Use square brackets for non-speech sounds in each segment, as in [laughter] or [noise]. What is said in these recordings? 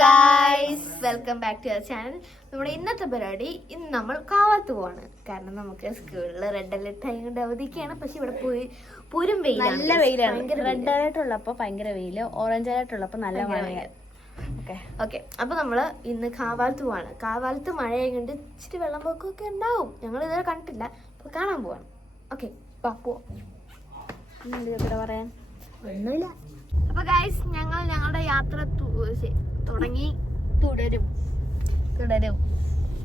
Guys welcome back to our channel നമ്മുടെ ഇന്നത്തെ പരിപാടി ഇന്ന് നമ്മൾ കാവാത്ത് പോവാണ്. കാരണം നമുക്ക് സ്കൂളിൽ റെഡ് അലർട്ട് ആയതുകൊണ്ട് അവധിക്കാണ്. പക്ഷെ ഇവിടെ പോയി പൂരം വെയിലാണ് നല്ല വെയിലാണ്. റെഡ് അലേർട്ട് ഉള്ളപ്പോ ഭയങ്കര വെയിൽ. ഓറഞ്ച് അലേർട്ട് ഉള്ളപ്പോ നല്ല മഴയാണ്. ഓക്കെ ഓക്കെ അപ്പൊ നമ്മൾ ഇന്ന് കാവാലത്ത് പോവാണ്. കാവാലത്ത് മഴയെ കൊണ്ട് ഇച്ചിരി വെള്ളപ്പൊക്കമൊക്കെ ഉണ്ടാവും. ഞങ്ങൾ ഇതുവരെ കണ്ടിട്ടില്ല. അപ്പൊ കാണാൻ പോവാണ്. ഓക്കെ പോവാം. പറയാൻ? ഒന്നുമില്ല. അപ്പൊ യാത്ര തുടങ്ങി. തുടരും. തുടരും.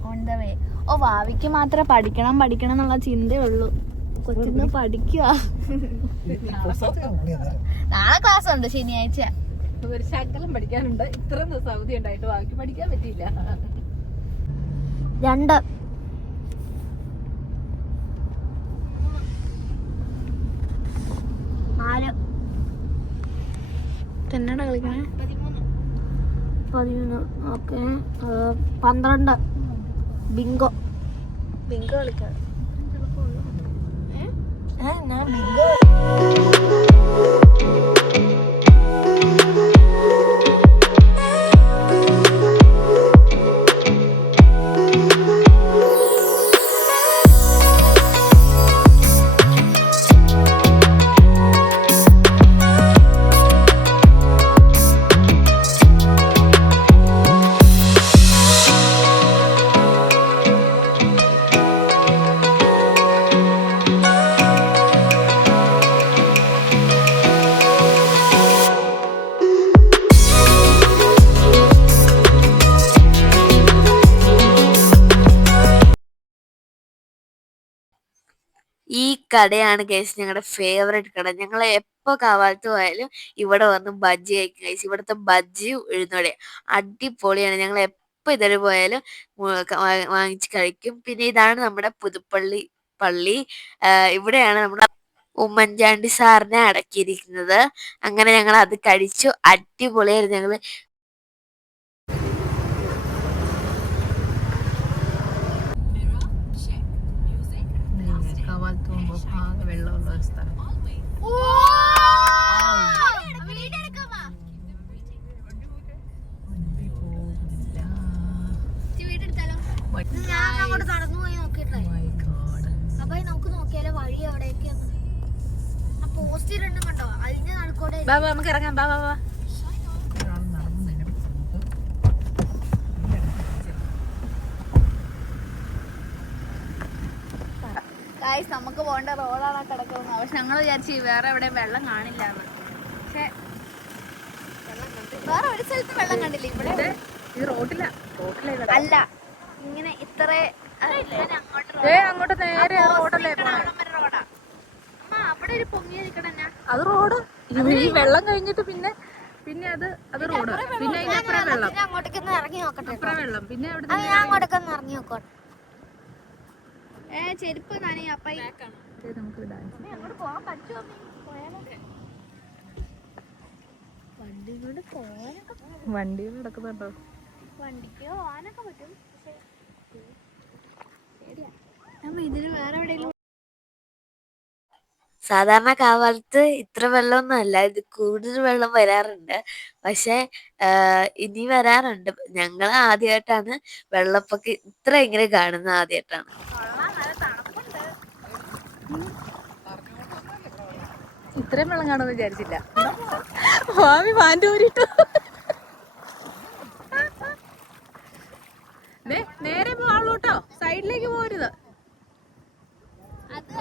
ഓൺ ദ വേ ഓ ഭാവിക്ക് മാത്രമേ പഠിക്കണം പഠിക്കണം എന്നുള്ള ചിന്തയുള്ളൂ. കൊച്ചിന്ന് പഠിക്കുക നാളെ ക്ലാസ് ഉണ്ട് ശനിയാഴ്ച. ഒരു ശകലം പഠിക്കാനുണ്ട്. ഇത്രയും ദിവസം അവധി ഉണ്ടായിട്ട് ബാക്കി പഠിക്കാൻ പറ്റിയില്ല. രണ്ട്. എന്നടാ കളിക്കണേ? പതിമൂന്ന്. ഓക്കെ. പന്ത്രണ്ട്. ബിങ്കോ. ബിങ്കോ കളിക്കാം. ഈ കടയാണ് കേസ് ഞങ്ങളുടെ ഫേവറേറ്റ് കട. ഞങ്ങൾ എപ്പോ കാവാലത്ത് പോയാലും ഇവിടെ വന്ന് ബജ്ജി കഴിക്കും കേസ് ഇവിടുത്തെ ബജ്ജിയും ഉഴുന്നോടെ അടിപൊളിയാണ്. ഞങ്ങൾ എപ്പോ ഇതുവരെ പോയാലും വാങ്ങിച്ച് കഴിക്കും. പിന്നെ ഇതാണ് നമ്മുടെ പുതുപ്പള്ളി പള്ളി. ഇവിടെയാണ് നമ്മുടെ ഉമ്മൻചാണ്ടി സാറിനെ അടക്കിയിരിക്കുന്നത്. അങ്ങനെ ഞങ്ങൾ അത് കഴിച്ചു. അടിപൊളിയായിരുന്നു ഞങ്ങൾ നടുക്കോടെ ബാബാ നമുക്ക് ഇറങ്ങാം. ബാബാ ബാ ഗായ്സ് നമുക്ക് പോകേണ്ട റോഡാണ് കിടക്കുന്നത്. പക്ഷെ ഞങ്ങൾ വിചാരിച്ചു വേറെ എവിടെയും വെള്ളം കാണില്ല എന്ന് പക്ഷെ വേറെ ഒരു സ്ഥലത്ത് വെള്ളം കണ്ടില്ല. ഇവിടെ ഇത് റോഡില്ല റോഡിലെ. അല്ല ഇങ്ങനെ ഇത്ര അങ്ങോട്ട് നേരെ റോഡല്ലേ റോഡാ. അമ്മ അവിടെ ഒരു പൊങ്ങി നിൽക്കണ അത് റോഡ്. ഈ വെള്ളം കഴിഞ്ഞിട്ട് പിന്നെ പിന്നെ അത് അത് റോഡ് പിന്നെ അതിന്റെ അപ്പുറം വെള്ളം. അങ്ങോട്ടേക്ക് ഒന്ന് ഇറങ്ങി നോക്കട്ടെ അപ്പുറം വെള്ളം. പിന്നെ അവിടെ ഞാൻ അങ്ങോട്ടേക്ക് ഒന്ന് ഇറങ്ങി നോക്കട്ടെ. ഏ ചെരുപ്പ് നനയും അപ്പ ഈ- നമുക്ക് ഇടാൻ അങ്ങോട്ട് പോകാൻ പറ്റുമോ വണ്ടി കൊണ്ട് പോകാനൊക്കെ വണ്ടിയിൽ നടക്കുന്നുണ്ടോ? വണ്ടിക്ക് പോകാനൊക്കെ പറ്റും. ശരിയാ. നമ്മ ഇതിന് വേറെ എവിടെയെങ്കിലും സാധാരണ കാവാലത്ത് ഇത്ര വെള്ളമൊന്നും അല്ല ഇത് കൂടുതൽ വെള്ളം വരാറുണ്ട്. പക്ഷെ ഇനി വരാറുണ്ട്. ഞങ്ങൾ ആദ്യമായിട്ടാണ് വെള്ളപ്പൊക്കം ഇത്ര ഇങ്ങനെ കാണുന്നത് ആദ്യമായിട്ടാണ് ഇത്രയും വെള്ളം കാണുമെന്ന് വിചാരിച്ചില്ല. ഭാവി പാന്റൂരിട്ടു നേരെ പോവുള്ളൂ കേട്ടോ സൈഡിലേക്ക് പോരുത്. അത്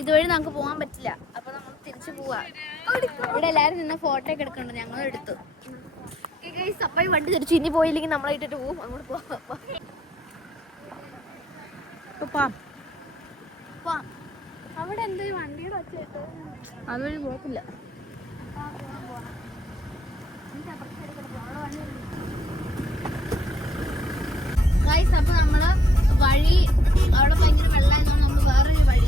ഇതുവഴി നമുക്ക് പോകാൻ പറ്റില്ല. അപ്പൊ നമ്മൾ തിരിച്ചു പോവാ. ഇവിടെ എല്ലാരും നിന്ന് ഫോട്ടോ ഒക്കെ എടുക്കണ്ട ഞങ്ങൾ എടുത്തു. അപ്പായി വണ്ടി തിരിച്ചു ഇനി പോയില്ലെങ്കിൽ നമ്മളെ പോവും അങ്ങോട്ട് പോവാം. അവിടെ എന്തോ വണ്ടിയുടെ ഒച്ച അതുവഴി ഗൈസ് അപ്പൊ നമ്മൾ വഴി അവിടെ ഭയങ്കര വെള്ളം നമ്മൾ വേറൊരു വഴി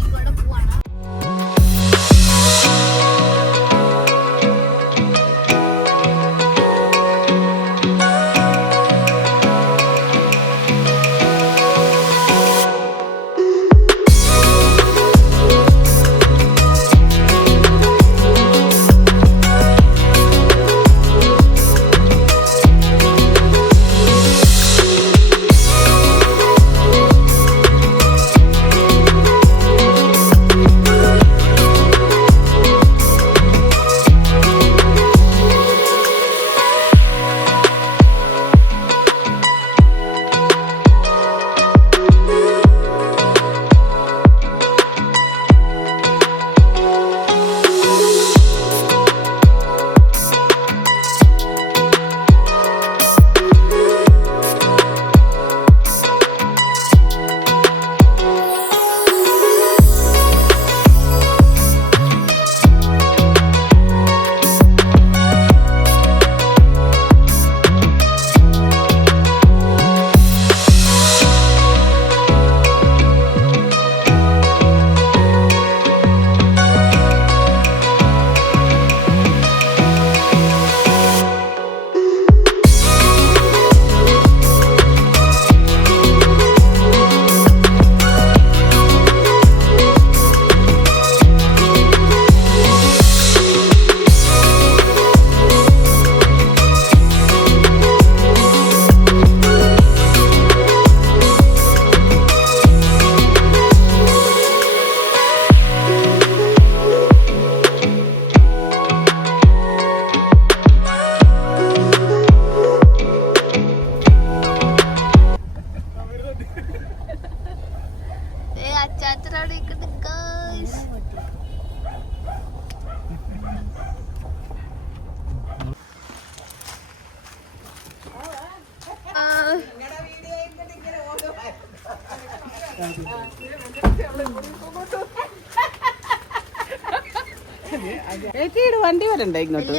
വരണ്ടേ ഇങ്ങോട്ട്?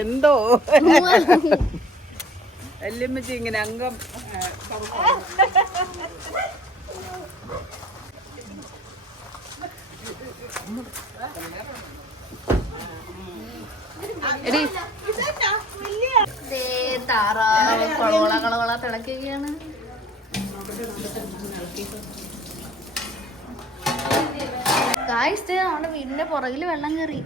എന്തോ? വല്യമ്മച്ചി ഇങ്ങനെ അംഗം എടി. ദേ താറാവ് തിളക്കുകയാണ് ഗായ്സ് നമ്മുടെ വീടിന്റെ പുറകിൽ വെള്ളം കയറി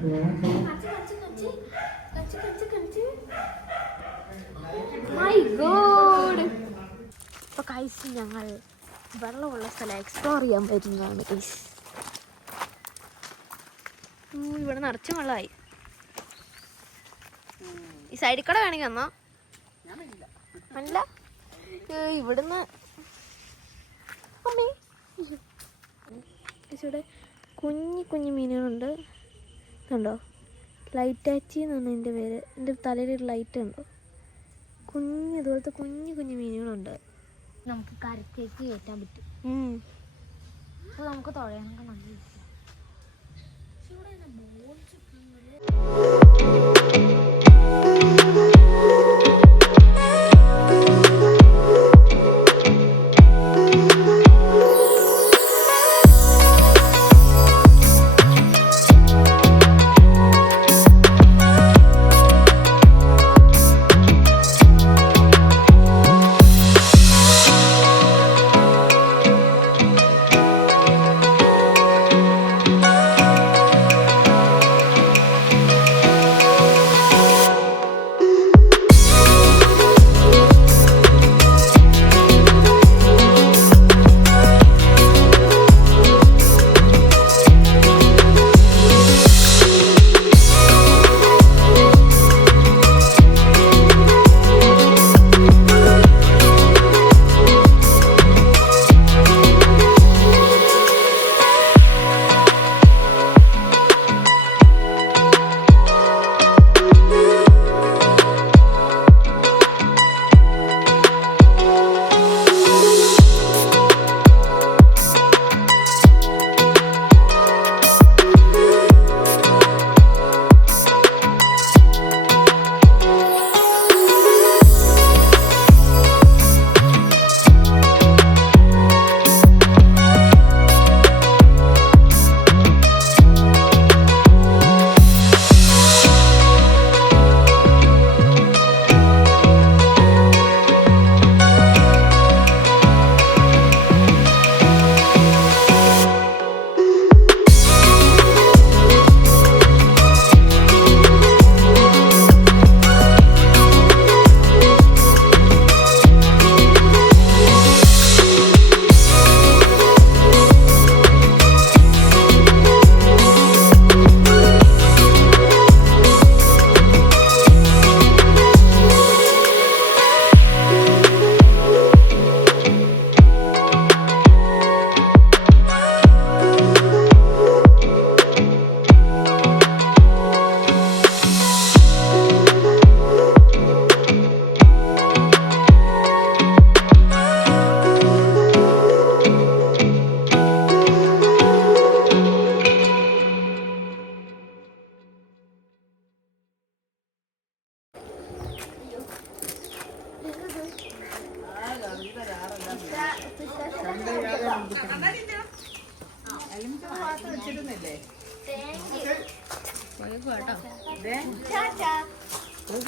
ഞങ്ങൾ വെള്ളമുള്ള സ്ഥലം എക്സ്പ്ലോർ ചെയ്യാൻ പറ്റുന്നതാണ് ഇവിടെ നിറച്ച് വെള്ളമായി. ഈ സൈഡിൽ കൂടെ വേണമെങ്കിൽ വന്നോ. അല്ല ഇവിടുന്ന്. അമ്മേ. ഇവിടെ കുഞ്ഞു കുഞ്ഞു മീനുകളുണ്ട്. കണ്ടോ? ലൈറ്റ് ആച്ചി എന്നാണ് എന്റെ പേര്. എന്റെ തലയിലൊരു ലൈറ്റ് ഉണ്ടോ കുഞ്ഞു ഇതുപോലത്തെ കുഞ്ഞു കുഞ്ഞു മീനുകളുണ്ട്. നമുക്ക് കരത്തേക്ക് കയറ്റാൻ പറ്റും. നമുക്ക് തുഴയാനൊക്കെ നല്ല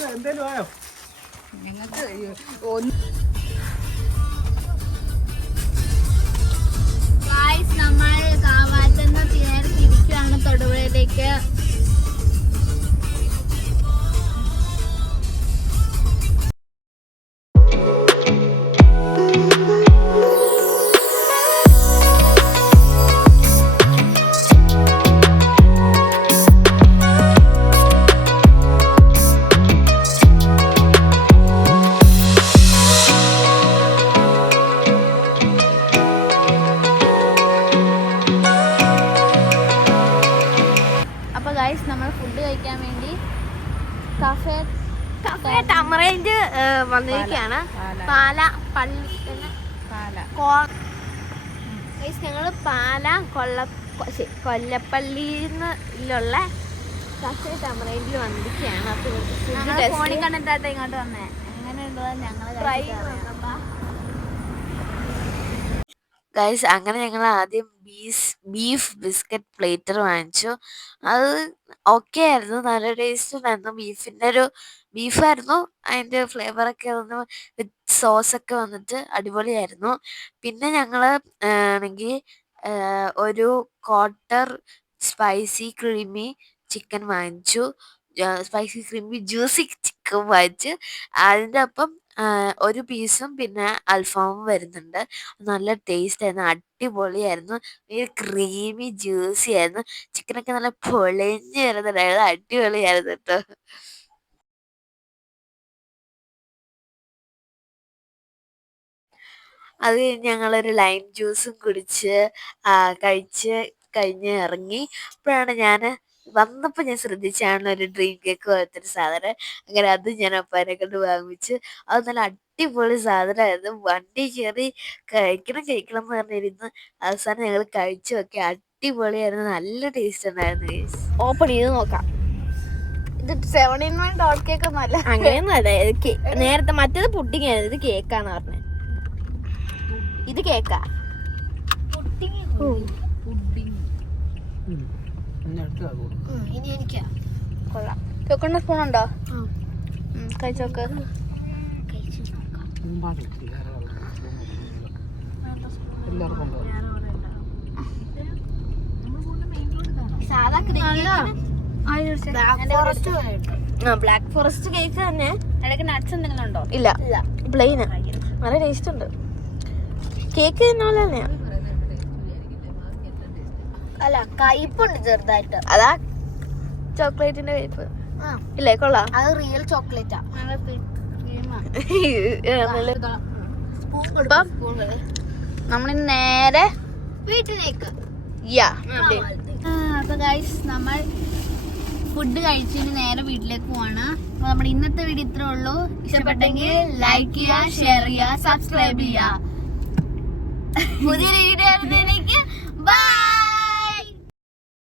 എന്തേലും ആയോ? നിങ്ങൾക്ക് ഒന്ന് നമ്മൾ കാവാറ്റെന്ന് നേരെ തിരിക്കുകയാണ് തൊടുപുഴയിലേക്ക്. ഫുഡ് കഴിക്കാൻ വേണ്ടി കഫേ കഫേ ടമറേഞ്ച് വന്നിരിക്കുകയാണ് പാല. പള്ളി ഗൈസ് ഞങ്ങൾ പാല കൊല്ല കൊല്ലപ്പള്ളിയിൽ നിന്നുള്ള കഫേ ടമറേഞ്ചിൽ വന്നിരിക്കുകയാണ് അപ്പോൾ ഫോണിൽ കണ്ടിട്ടാട്ടെ ഇങ്ങോട്ട് വന്നേ. എങ്ങനെയുണ്ടോ ഞങ്ങൾ try ചെയ്ത് നോക്കാം. ഗൈസ് അങ്ങനെ ഞങ്ങൾ ആദ്യം ബീസ് ബീഫ് ബിസ്ക്കറ്റ് പ്ലേറ്റർ വാങ്ങിച്ചു. അത് ഓക്കെ ആയിരുന്നു. നല്ല ടേസ്റ്റ് ഉണ്ടായിരുന്നു. ബീഫിന്റെ ഒരു ബീഫായിരുന്നു അതിന്റെ ഫ്ലേവറൊക്കെ സോസ് സോസൊക്കെ വന്നിട്ട് അടിപൊളിയായിരുന്നു. പിന്നെ ഞങ്ങൾ ആണെങ്കിൽ ഒരു ക്വാർട്ടർ സ്പൈസി ക്രീമി ചിക്കൻ വാങ്ങിച്ചു. സ്പൈസി ക്രീമി ജ്യൂസി ചിക്കൻ വാങ്ങിച്ചു അതിന്റെ ഒപ്പം ഒരു പീസും പിന്നെ അൽഫാമും വരുന്നുണ്ട്. നല്ല ടേസ്റ്റ് ആയിരുന്നു അടിപൊളിയായിരുന്നു. ഒരു ക്രീമി ജ്യൂസി ആയിരുന്നു. ചിക്കനൊക്കെ നല്ല പൊളിഞ്ഞ് വരുന്നുണ്ടായിരുന്നു അടിപൊളിയായിരുന്നു കേട്ടോ അത് ഞങ്ങളൊരു ലൈം ജ്യൂസും കുടിച്ച് കഴിച്ച് കഴിഞ്ഞ് ഇറങ്ങി. അപ്പോഴാണ് ഞാൻ വന്നപ്പോൾ ഞാൻ ശ്രദ്ധിച്ചാണ് ഒരു ഡ്രീം കേക്ക് പോലത്തെ ഒരു സാധനം അങ്ങനെ അത് ഞാൻ അപ്പാനെ കൊണ്ട് വാങ്ങിച്ചു അത് നല്ല അടിപൊളി സാധനമായിരുന്നു വണ്ടി കയറി കഴിക്കണം കഴിക്കണം എന്ന് പറഞ്ഞിരുന്നു അവസാനം ഞങ്ങൾ കഴിച്ചു നോക്കി അടിപൊളിയായിരുന്നു നല്ല ടേസ്റ്റ് ഉണ്ടായിരുന്നു. ഓപ്പൺ ചെയ്ത് നോക്കാം ഇത് seven in one dot cake ഒന്നല്ല അങ്ങനെയൊന്നുമല്ല ഇത് നേരത്തെ മറ്റേത് പുഡിംഗ് ആയിരുന്നു ഇത് കേക്കാന്ന് പറഞ്ഞത് ഇത് കേക്കാ സ്പൂൺ ഉണ്ടോ? കഴിച്ചോക്ക് സാധാ ഫോറസ്റ്റ് ആ ബ്ലാക്ക് ഫോറസ്റ്റ് കേക്ക് തന്നെ. ഇടയ്ക്ക് നട്ട്സ് എന്തെങ്കിലും ഉണ്ടോ? ഇല്ല. പ്ലെയിൻ നല്ല ടേസ്റ്റ് ഉണ്ട്. കേക്ക് തന്നെ പോലെ തന്നെയാ. അല്ല കയ്പുണ്ട് ചെറുതായിട്ട്. അതാ ചോക്ലേറ്റിന്റെ കയ്പ്പ് ആ. ഇല്ലേ? കൊള്ളാം. അത് റിയൽ ചോക്ലേറ്റാ. [laughs] നമ്മൾ നേരെ വീട്ടിലേക്ക്. യാ. അപ്പൊ ഗൈസ് നമ്മൾ ഫുഡ് കഴിച്ചിട്ട് നേരെ വീട്ടിലേക്ക് പോവാണ്. അപ്പൊ നമ്മുടെ ഇന്നത്തെ വീഡിയോ ഇത്രേ ഉള്ളൂ. ഇഷ്ടപ്പെട്ടെങ്കിൽ ലൈക്ക് ചെയ്യുക ഷെയർ ചെയ്യുക സബ്സ്ക്രൈബ് ചെയ്യുക പുതിയൊരു വീഡിയോ ബൈ